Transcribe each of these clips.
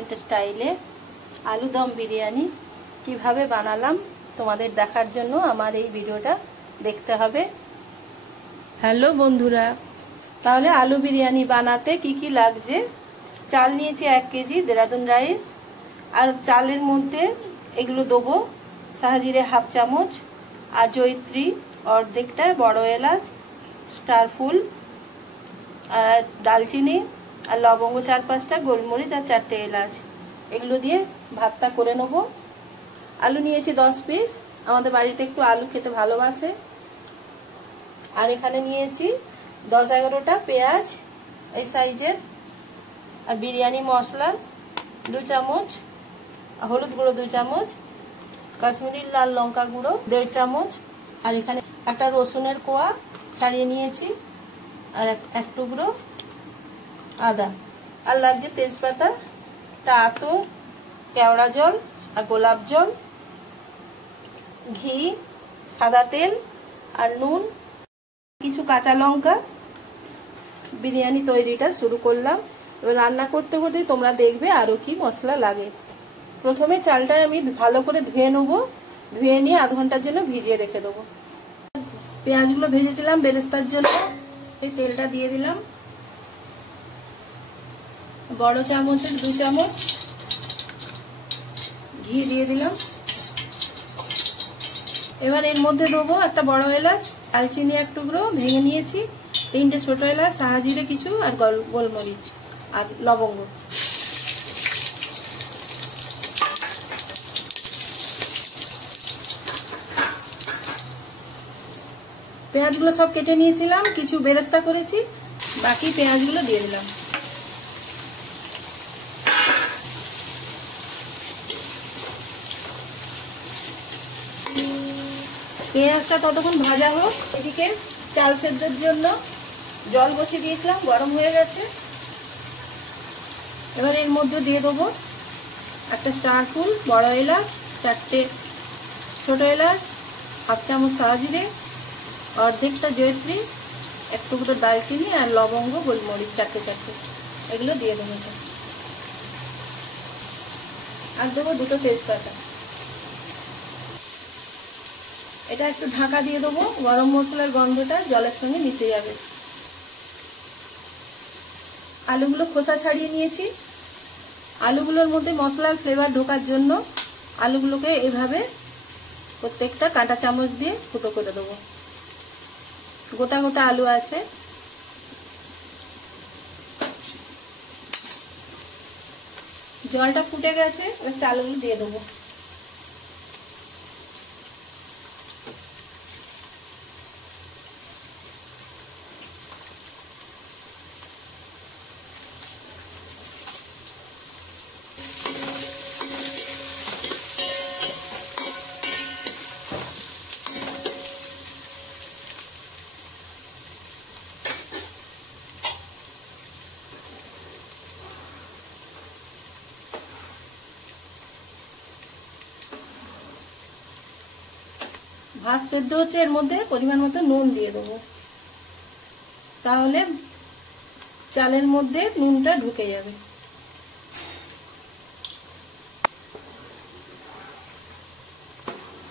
Restaurant স্টাইলে আলু দম বিরিয়ানি কিভাবে বানালাম তোমাদের দেখার জন্য আমার এই ভিডিওটা দেখতে হবে। হ্যালো বন্ধুরা, তাহলে আলু বিরিয়ানি বানাতে কি কি লাগছে। চাল নিয়েছি 1 কেজি দেরাদুন রাইস, আর চালের মধ্যে এগুলো দেবো শাহজিরে হাফ চামচ, আর জয়িত্রী অর্ধেকটা, বড় এলাচ, স্টার ফুল, আর ডালচিনি, আর লবঙ্গ 4-5টা, গোলমরিচ আর 4টে এলাচ, এগুলো দিয়ে ভাতটা করে নেব। আলু নিয়েছি 10 পিস, আমাদের বাড়িতে একটু আলু খেতে ভালোবাসে। আর এখানে নিয়েছি 10-11টা পেঁয়াজ এই সাইজের, আর বিরিয়ানি মশলা 2 চামচ, হলুদ গুঁড়ো 2 চামচ, কাশ্মীরি লাল লঙ্কা গুঁড়ো 1.5 চামচ, আর এখানে একটা রসুনের কোয়া ছাড়িয়ে নিয়েছি, আর এক টুকরো আদা, আর লাগছে তেজপাতা, আতর, কেওড়া জল আর গোলাপ জল, ঘি, সাদা তেল আর নুন, কিছু কাঁচা লঙ্কা। বিরিয়ানি তৈরিটা শুরু করলাম। এবার রান্না করতে করতে তোমরা দেখবে আরও কি মশলা লাগে। প্রথমে চালটা আমি ভালো করে ধুয়ে নেবো, ধুয়ে নিয়ে আধ ঘন্টার জন্য ভিজিয়ে রেখে দেবো। পেঁয়াজগুলো ভেজেছিলাম বেরেস্তার জন্য, এই তেলটা দিয়ে দিলাম, বড় চামচের 2 চামচ ঘি দিয়ে দিলাম। এবার এর মধ্যে দেবো একটা বড় এলাচ, দারচিনি 1 টুকরো ভেঙে নিয়েছি, 3টে ছোট এলাচ, শাহজিরে কিছু, আর গোলমরিচ আর লবঙ্গ। পেঁয়াজগুলো সব কেটে নিয়েছিলাম, কিছু বেরেস্তা করেছি, বাকি পেঁয়াজগুলো দিয়ে দিলাম। পেঁয়াজটা ততক্ষণ ভাজা হোক। এদিকে চাল সেদ্ধর জন্য জল বসিয়ে দিয়েছিলাম, গরম হয়ে গেছে। এবার এর মধ্যে দিয়ে দেবো একটা স্টার ফুল, বড় এলাচ, 4টে ছোট এলাচ, হাফ চামচ শাহজিরে, অর্ধেকটা জয়িত্রী, 1 টুকরো দারচিনি, আর লবঙ্গ, গোলমরিচ 4টে, এগুলো দিয়ে দেবো। আর দেবো 2টো তেজপাতা। এটা একটু ঢাকা দিয়ে দেবো, গরম মশলার গন্ধটা জলের সঙ্গে মিশে যাবে। আলুগুলো খোসা ছাড়িয়ে নিয়েছি। আলুগুলোর মধ্যে মশলার ফ্লেভার ঢোকার জন্য আলুগুলোকে এভাবে প্রত্যেকটা কাঁটা চামচ দিয়ে ফুটো করে দেবো। গোটা গোটা আলু আছে। জলটা ফুটে গেছে, এবার চালগুলো দিয়ে দেবো। ভাত সেদ্ধ হচ্ছে, এর মধ্যে পরিমাণ মতো নুন দিয়ে দেবো, তাহলে চালের মধ্যে নুনটা ঢুকে যাবে।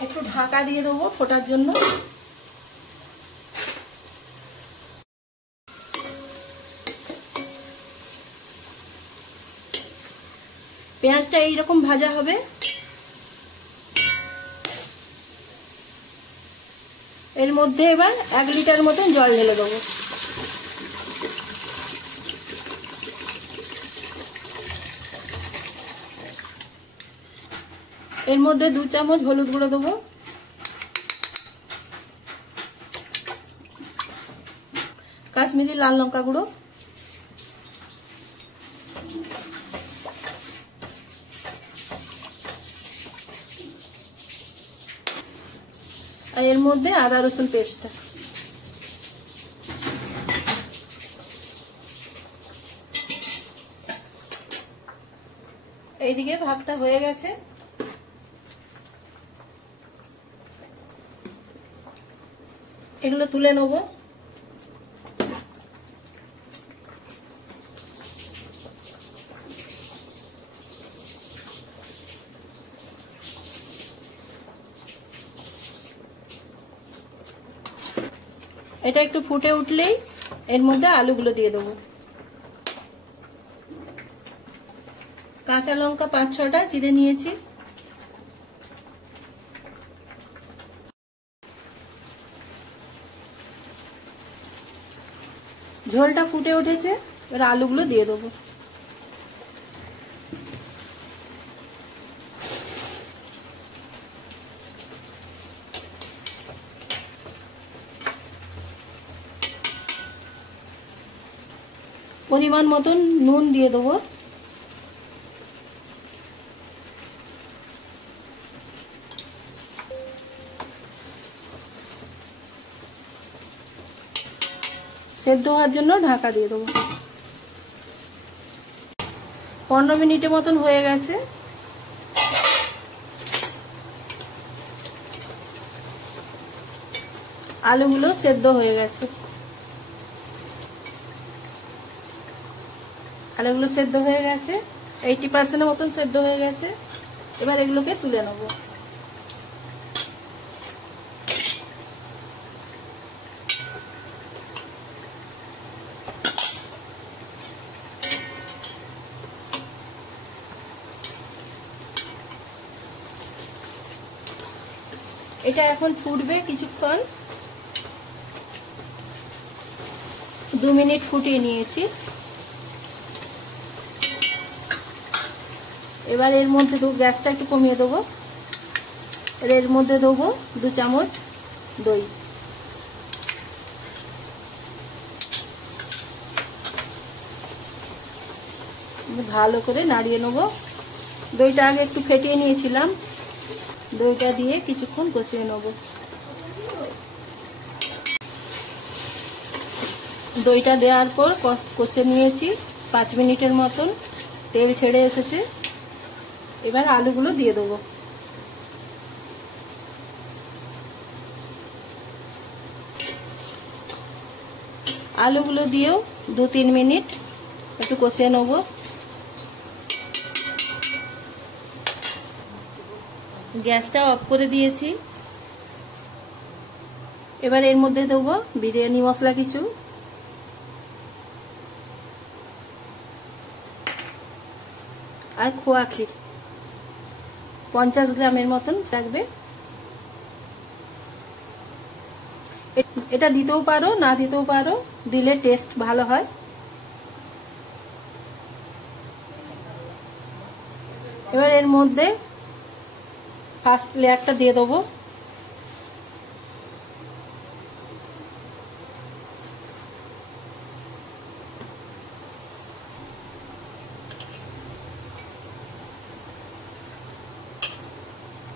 একটু ঢাকা দিয়ে দেবো ফোটার জন্য। পেঁয়াজটা এইরকম ভাজা হবে। এর মধ্যে এবার 1 লিটার মতন জল ঢেলে দেবো। এর মধ্যে 2 চামচ হলুদ গুঁড়ো দেবো, কাশ্মীরি লাল লঙ্কা গুঁড়ো, আর এর মধ্যে আদা রসুন পেস্টটা। এইদিকে ভাতটা হয়ে গেছে। এগুলো তুলে নেব। এটা একটু ফুটে উঠলেই এর মধ্যে আলুগুলো দিয়ে দেবো। কাঁচা লঙ্কা 5-6টা চিড়ে নিয়েছি। ঝোলটা ফুটে উঠেছে, এবার আলুগুলো দিয়ে দেবো। পরিমাণ মতন নুন দিয়ে দেবো। সেদ্ধ হওয়ার জন্য ঢাকা দিয়ে দেবো। 15 মিনিটের মতন হয়ে গেছে। আলুগুলো সেদ্ধ হয়ে গেছে। আলুগুলো সেদ্ধ হয়ে গেছে, 80% মতন সেদ্ধ হয়ে গেছে। এবার এগুলোকে তুলে নেব। এটা এখন ফুটবে কিছুক্ষণ, 2 মিনিট ফুটিয়ে নিয়েছি। এবার এর মধ্যে গ্যাসটা একটু কমিয়ে দেবো। এর মধ্যে দেবো 2 চামচ দই। ভালো করে নাড়িয়ে নেবো। দইটা আগে একটু ফেটিয়ে নিয়েছিলাম, দইটা দিয়ে কিছুক্ষণ কষিয়ে নেব। দইটা দেওয়ার পর কষে নিয়েছি 5 মিনিটের মতন, তেল ছেড়ে এসেছে। এবার আলুগুলো দিয়ে দেবো। আলুগুলো দিয়েও 2-3 মিনিট একটু কষিয়ে নেব। গ্যাসটা অফ করে দিয়েছি। এবার এর মধ্যে দেবো বিরিয়ানি মশলা কিছু, আর খোয়া ক্ষীর 50 গ্রামের মতন লাগবে। এটা দিতেও পারো, না দিতেও পারো, দিলে টেস্ট ভালো হয়। এবার এর মধ্যে ফার্স্ট লেয়ারটা দিয়ে দেবো।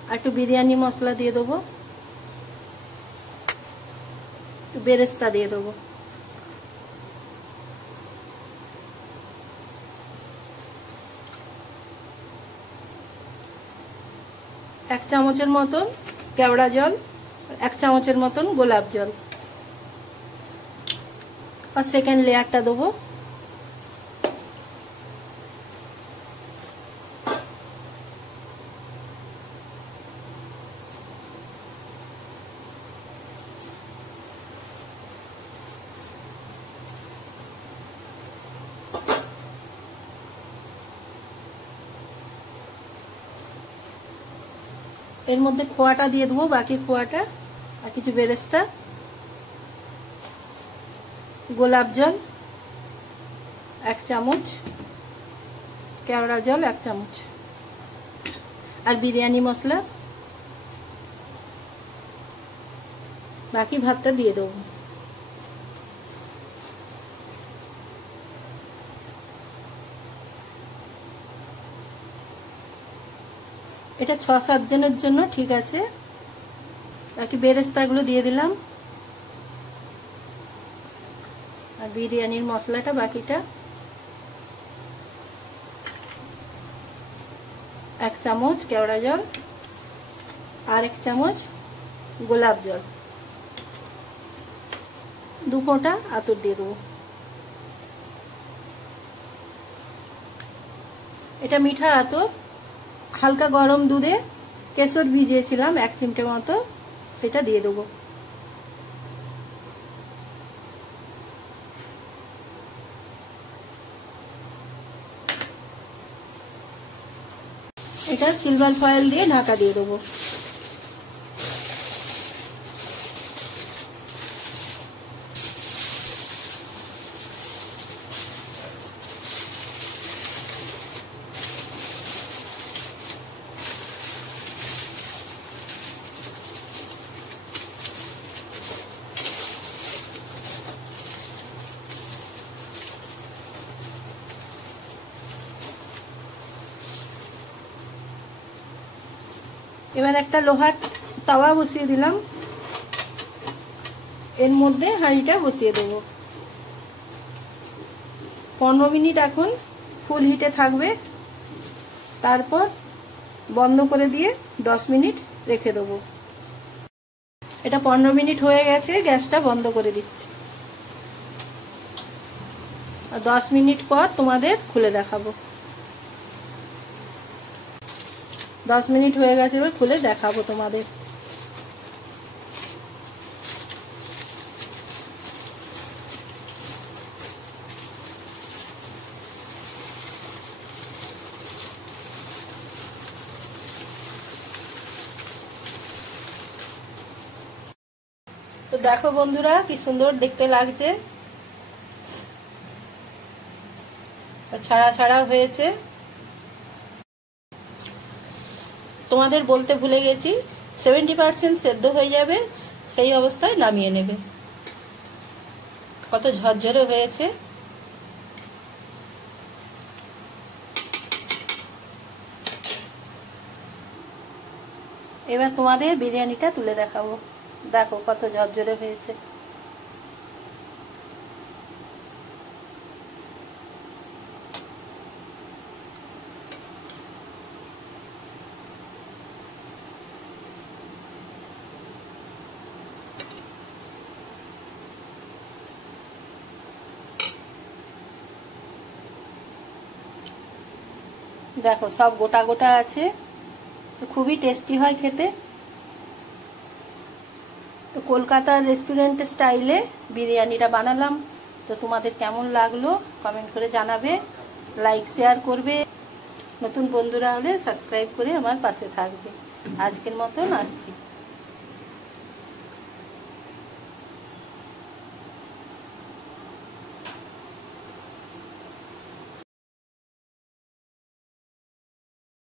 আর একটু বিরিয়ানি মশলা দিয়ে দেবো, একটু বেরেস্তা দিয়ে দেবো। এক চামচের মতন কেওড়া জল, 1 চামচের মতন গোলাপ জল। আর সেকেন্ড লেয়ারটা দেবো। এর মধ্যে খোয়াটা দিয়ে দেবো, বাকি খোয়াটা, আর কিছু বেরেস্তা, গোলাপ জল 1 চামচ, কেওড়া জল 1 চামচ, আর বিরিয়ানি মশলা। বাকি ভাতটা দিয়ে দেবো। এটা 6-7 জনের জন্য ঠিক আছে। বাকি বেরেস্তাগুলো দিয়ে দিলাম, আর বিরিয়ানির মশলাটা বাকিটা, 1 চামচ কেওড়া জল, আর 1 চামচ গোলাপ জল, 2 ফোঁটা আতর দিয়ে দেবো। এটা মিঠা আতর। হালকা গরম দুধে কেশর ভিজিয়েছিলাম 1 চিমটে মতো, সেটা দিয়ে দেবো। এটা সিলভার ফয়েল দিয়ে ঢাকা দিয়ে দেবো। এবার একটা লোহার তাওয়া বসিয়ে দিলাম, এর মধ্যে হাঁড়িটা বসিয়ে দেব। 15 মিনিট এখন ফুল হিটে থাকবে, তারপর বন্ধ করে দিয়ে 10 মিনিট রেখে দেব। এটা 15 মিনিট হয়ে গেছে, গ্যাসটা বন্ধ করে দিচ্ছি। 10 মিনিট পর তোমাদের খুলে দেখাবো। 10 মিনিট হয়ে গেছে, এবার খুলে দেখাবো তোমাদের। তো দেখো বন্ধুরা কি সুন্দর দেখতে লাগছে, ছাড়া ছাড়া হয়েছে। তোমাদের বলতে ভুলে গেছি, 70% সেদ্ধ হয়ে যাবে, সেই অবস্থায় নামিয়ে নেবে। কত ঝরঝরে হয়েছে। এবার তোমাদের বিরিয়ানিটা তুলে দেখাবো। দেখো কত ঝরঝরে হয়েছে। দেখো সব গোটা গোটা আছে, তো খুবই টেস্টি হয় খেতে। তো কলকাতার রেস্টুরেন্ট স্টাইলে বিরিয়ানিটা বানালাম। তো তোমাদের কেমন লাগলো কমেন্ট করে জানাবে, লাইক শেয়ার করবে, নতুন বন্ধুরা হলে সাবস্ক্রাইব করে আমার পাশে থাকবে। আজকের মতন আসছি।